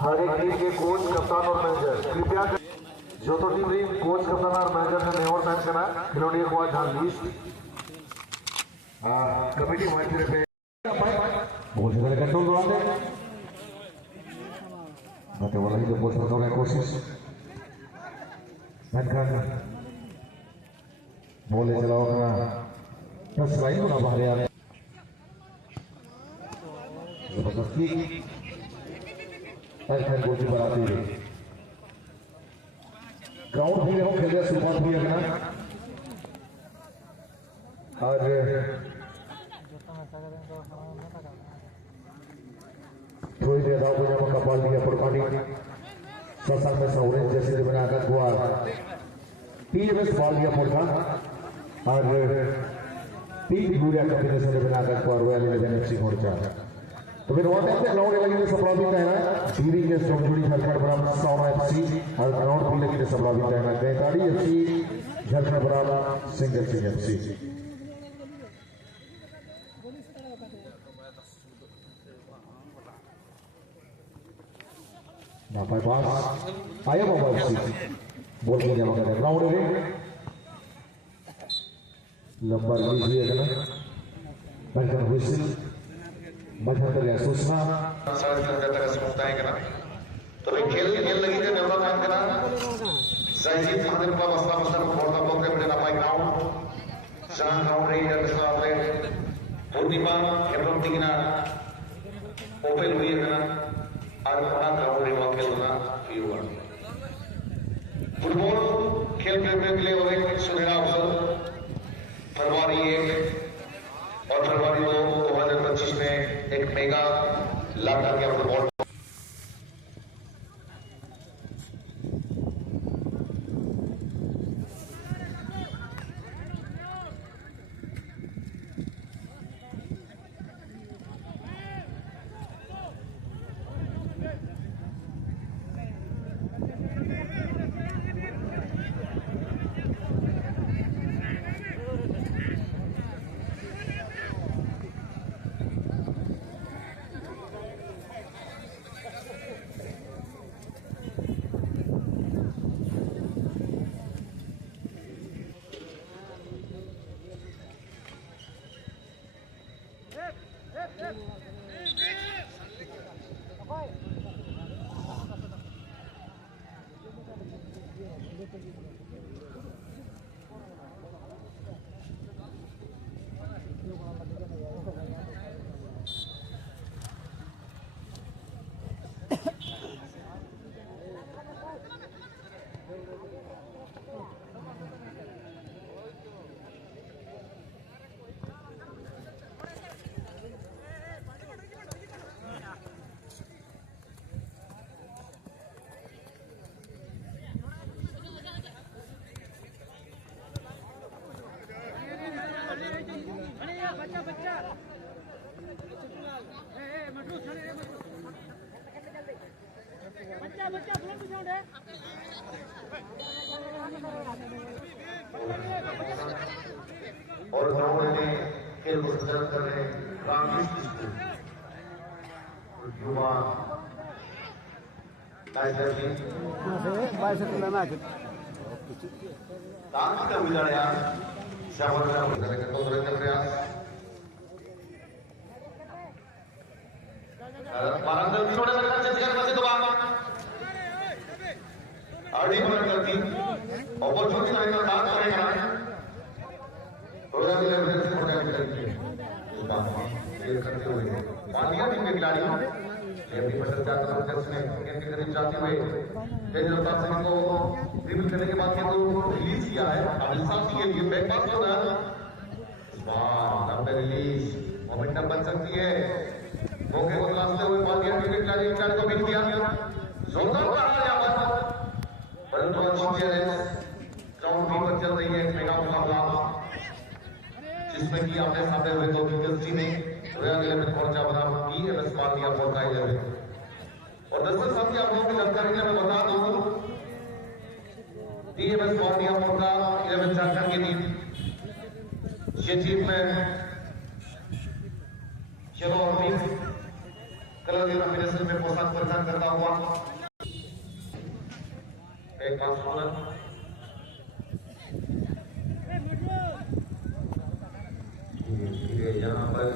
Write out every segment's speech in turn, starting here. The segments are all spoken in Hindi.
हर एक टीम के कोच, कप्तान और मैनेजर कृपया जो तो टीम टीम कोच, कप्तान और मैनेजर ने नेवर साइन करना खिलाड़ी को आज लिस्ट कमेटी माइंड पे बहुत सारे कंट्रोल दौरान आते वाला ही तो बहुत सारा कोशिश मैंने बोले चलाओ ना बस लाइन को ना बाहर आ रहे जबरदस्ती ऐसे गोली बनाती है ग्राउंड भी हो खेल शुरुआत भी है ना और थोड़ी देर दाव को जमा कपाल दिया पुरकाटी ससल में सौरे जैसे बनाकर हुआ टीएमएस बॉल दिया पुरका और टीम यूरिया कॉम्बिनेशन में बनाकर हुआ रॉयल 11 एफसी मोर्चा तो फिर वहां पे ग्राउंड लगी तो सपना भी कहना जीरी के सोमजुड़ी झारखंड बराबर सौरा एफसी और ग्राउंड भी लगी तो सपना भी कहना गैताड़ी एफसी झारखंड बराबर सिंगल सिंह एफसी बाय पास आया बाबा एफसी बोल के जमा कर ग्राउंड रे लंबा रिलीज हुई है ना बैठकर विसल मजा कर गया सूचना सारे किलोमीटर तक स्मूथ आएगा ना तो भाई खेल लगी थे नेवरा काम करना सही फादर का मसला को फोड़ना बोलते बड़े ना पाई ग्राउंड जहां ग्राउंड रही है इसमें आपने पूर्णिमा खेलों दिखना ओपन हुई है ना और बड़ा ग्राउंड रही वहां खेलना भी हुआ फुटबॉल खेल प्रेमियों के लिए वो एक सुनहरा अवसर फरवरी 1 और फरवरी 2 2025 में एक मेगा लाटा के फुटबॉल और ग्राउंड में खेल को संचालित कर रहे युवा तांत्रिक विद्यालय प्रयास अड़ी करती अपॉर्चुनिटी रहेगा काम करेगा प्रोग्राम करते हुए मानिया टीम के खिलाड़ियों अपनी पसंद जाकर अध्यक्ष ने गेंद के करीब जाते हुए तेज रफ्तार से इनको ड्रिबल करने के बाद तो रिलीज किया है अब इंसाफ के लिए बैक पास होना वाह रिलीज मोमेंटम बन सकती है मौके को तलाशते हुए मानिया टीम के खिलाड़ी को मिल किया जोरदार परंतु ग्राउंड पर चल रही है मेगा मुकाबला जिसमें कि आपने सामने हुए दो विकेट ने रॉयल 11 मोर्चा बनाम टीएमएस मानिया मोर्चा 11 और दरअसल साथी आप लोगों की जानकारी के लिए मैं बता दूं टीएमएस मानिया मोर्चा 11 झारखंड की टीम ये टीम में चलो कलर की कॉम्बिनेशन में पोशाक परिधान करता हुआ एक पास यहाँ पर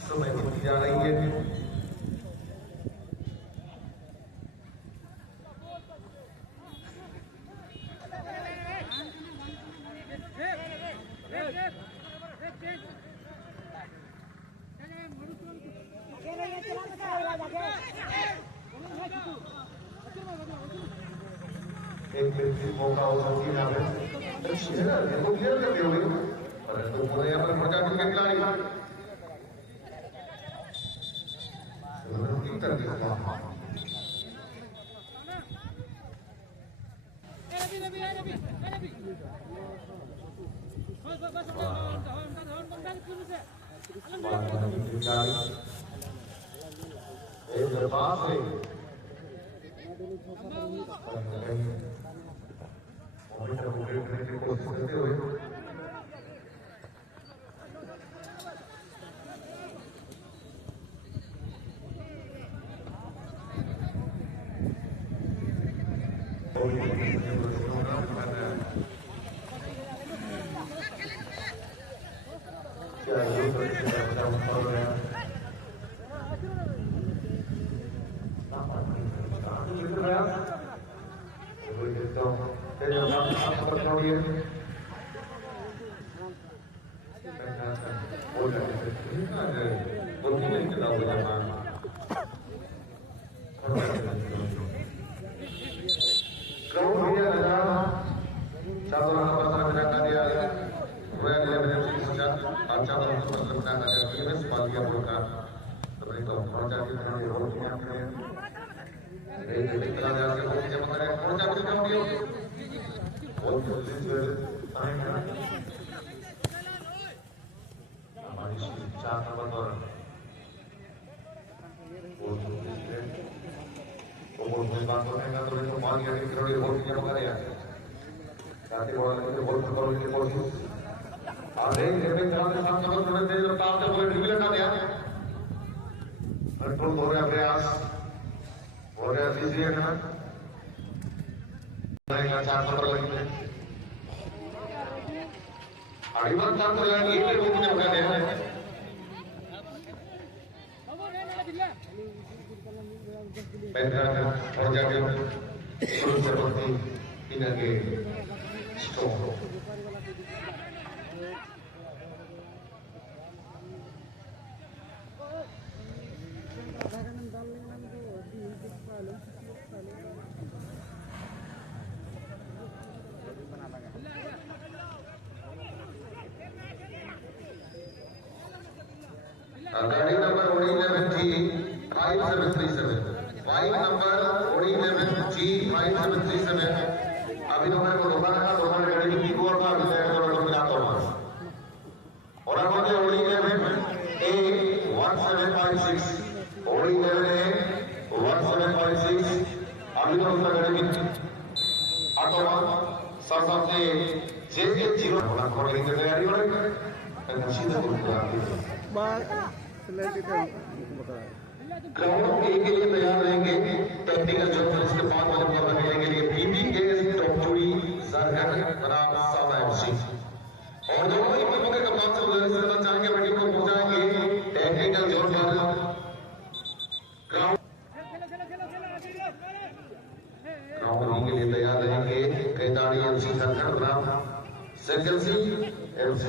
समय होती जा रही है। एक मौका हो सकती है तो क्लियर करते हुए परंतु पूरे यहाँ पर प्रजा के खिलाड़ी गाड़ी number OD11G5737 bike number OD11G5737 अभी तो मेरे को दोबारा का दोबारा गाड़ी की और का विषय को जाता हूँ और अब मुझे OD11A1756 OD11A1756 अभी तो उसका गाड़ी की ऑटो साथ से JK0 होना खोलने की तैयारी हो रही है सीधा ग्राउंड ए के लिए तैयार रहेंगे टेक्निकल जोन इसके बाद मुकाबला करने के लिए PBS टॉपचूड़ी झारखंड बनाम साला MC और दोनों ही टीमों के कप्तान से गुजारिश करना चाहेंगे मीटिंग को पहुंचाएंगे टेक्निकल जोन पर ग्राउंड के लिए तैयार रहेंगे कैदाड़ी MC झारखंड बनाम सेकंड MC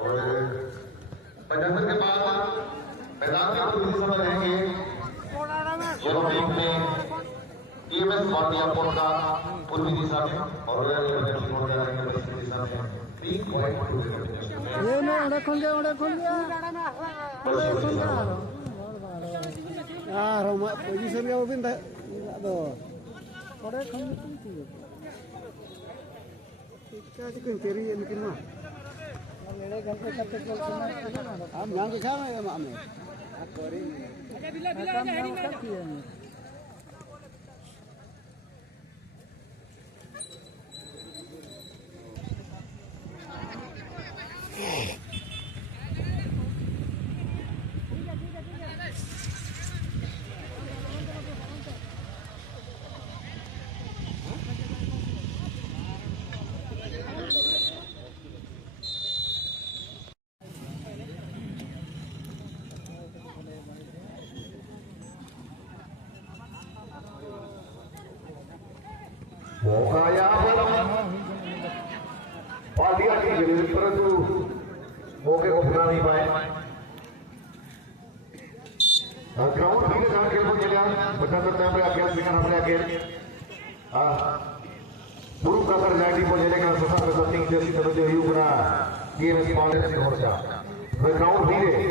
और 75 के बाद मैदान में पूरी समय रहेंगे यूरोपियन में टीएमएस वादियापुर का पूर्वी दिशा में और रॉयल यूनिवर्सिटी हो जाएंगे पश्चिमी दिशा में 3.2 ये ना उड़े खुल गया यार हम पोजीशन के ऊपर तो उड़े खुल क्या चिकन तेरी इनकी ना मेरे घर पे कब तक हम यहाँ के खा रहे हैं हमें बिला हेडिंग मौका यहाँ पर पालिया की जरूरत परंतु मौके को बुला नहीं पाए ग्राउंड भी जान खेल को चला बता सकते हैं आगे सेकंड हमने आगे पूर्व का कर जाएगी मुझे लेकर सोचा में सत्तिंग जैसी तरह जो यू बना टीएमएस पाले से हो जा ग्राउंड भी है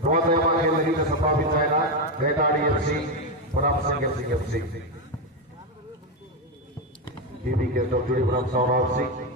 बहुत है खेल लगी तो सपा भी जाएगा बेटाड़ी एफसी बनाम सिंह एफसी बीबी के तरफ जुड़ी बनाम सौरभ सिंह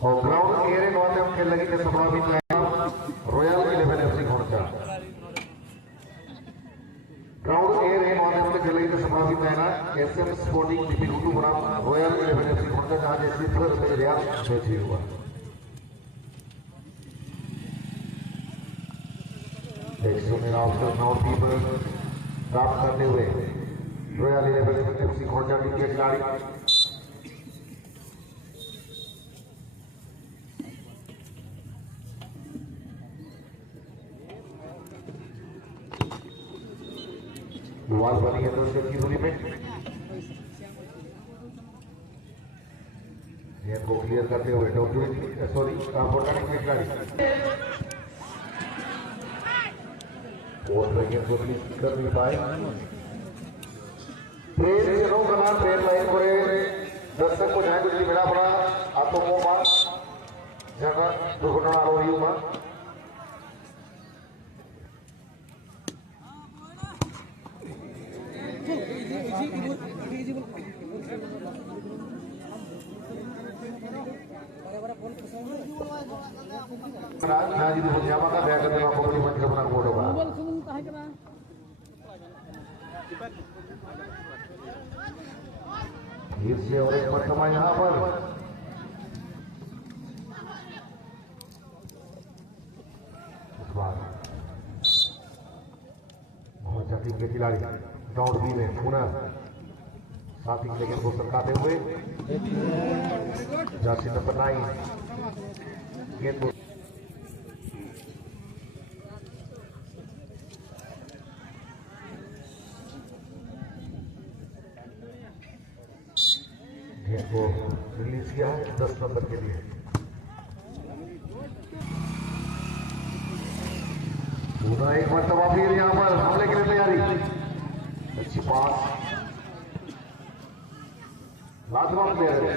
और ग्राउंड एरिया माध्यम खेल लगी के संभावित रॉयल 11 एफसी घोड़का ग्राउंड एरिया माध्यम से खेल लगी के संभावित है ना एसएम स्पोर्टिंग टीपी गुटू बनाम रॉयल 11 एफसी घोड़का जहां जैसे फिर से रियाज मैच हुआ देखो मेरा अवसर नॉट कीपर प्राप्त करते हुए रॉयल 11 एफसी घोड़का टीम के खिलाड़ी बॉल बनी है दोस्तों की दूरी में गेंद को क्लियर करते हुए सॉरी बोटानिक में खिलाड़ी और गेंद को क्लियर कर नहीं पाए ट्रेन चलो करना ट्रेन लाइन করে दर्शक को जाए कुछ मेरा बड़ा आपको वो बात जगह दुर्घटना हो रही हूँ राजी तो मुझे आवाज़ बैग करने वाला कोई बंद करना कोड होगा फिर से और एक मरतबा यहाँ पर बहुत जटिल के खिलाड़ी डाउन भी में पुनः साथी लेकिन को सरकाते हुए जर्सी नंबर 9 गेंद को रिलीज किया है 10 नंबर के लिए पूरा एक मरतबा फिर यहाँ पर हमले के लिए तैयारी अच्छी पास लाजवाब प्लेयर है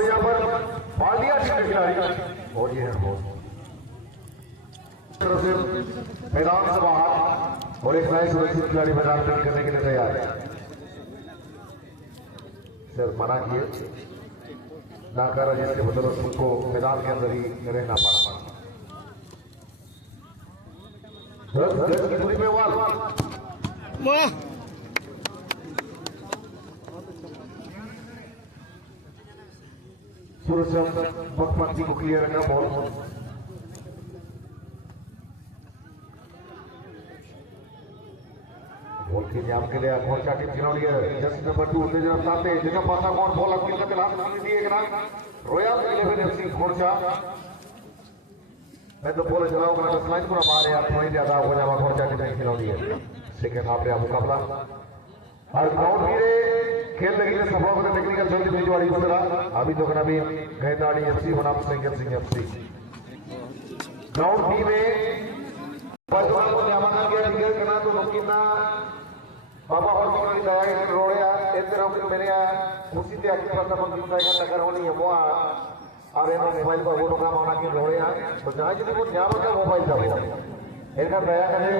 यहाँ पर बालिया टीम के खिलाड़ी और ये है तरफ से मैदान से बाहर और एक नए सुरक्षित खिलाड़ी मैदान में करने के लिए तैयार है सर मना किए, नाकारा जिसके बदौलत उनको मैदान के अंदर ही रहना पड़ा। 10 गज की दूरी में वाल वाह सूरज बकपंथी को क्लियर रखा बॉल। बॉल के जाम के लिए खोचा टीम खिलाड़ी है जस्ट नंबर 2 तेज रफ्तार से जगह पासा कौन बॉल अपनी का लास्ट में दिए गया रॉयल 11 एफसी खोचा। मैं तो बोले चलाऊंगा तो स्लाइड पूरा मारे यार थोड़ी ज्यादा हो जावा खोचा टीम खिलाड़ी है। सेकंड हाफ रे मुकाबला और ग्राउंड भी खेल लगी है सफा को टेक्निकल जल्दी भिजवाड़ी इस तरह अभी तो कना भी गैदाड़ी एफसी बनाम सिंह एफसी ग्राउंड बी में बजवान को जामना गया निकल करना तो मुमकिन बाबा और की दया के रोड़े इधर हम मेरे खुशी से आके पता मन की दया नगर होनी है वो और ये मोबाइल पर वो काम होना के रोड़े तो जहां जी को जाम का मोबाइल था वो इनका दया करे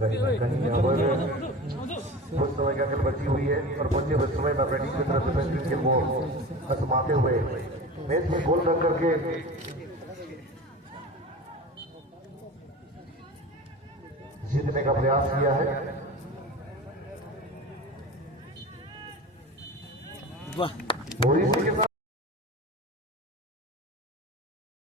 कहीं यहाँ पर कुछ समय की अकल बची हुई है और बचे हुए समय में बैटिंग की तरफ से के वो आजमाते हुए मैच में गोल रख करके जीतने का प्रयास किया है। वाह थोड़ी सी के साथ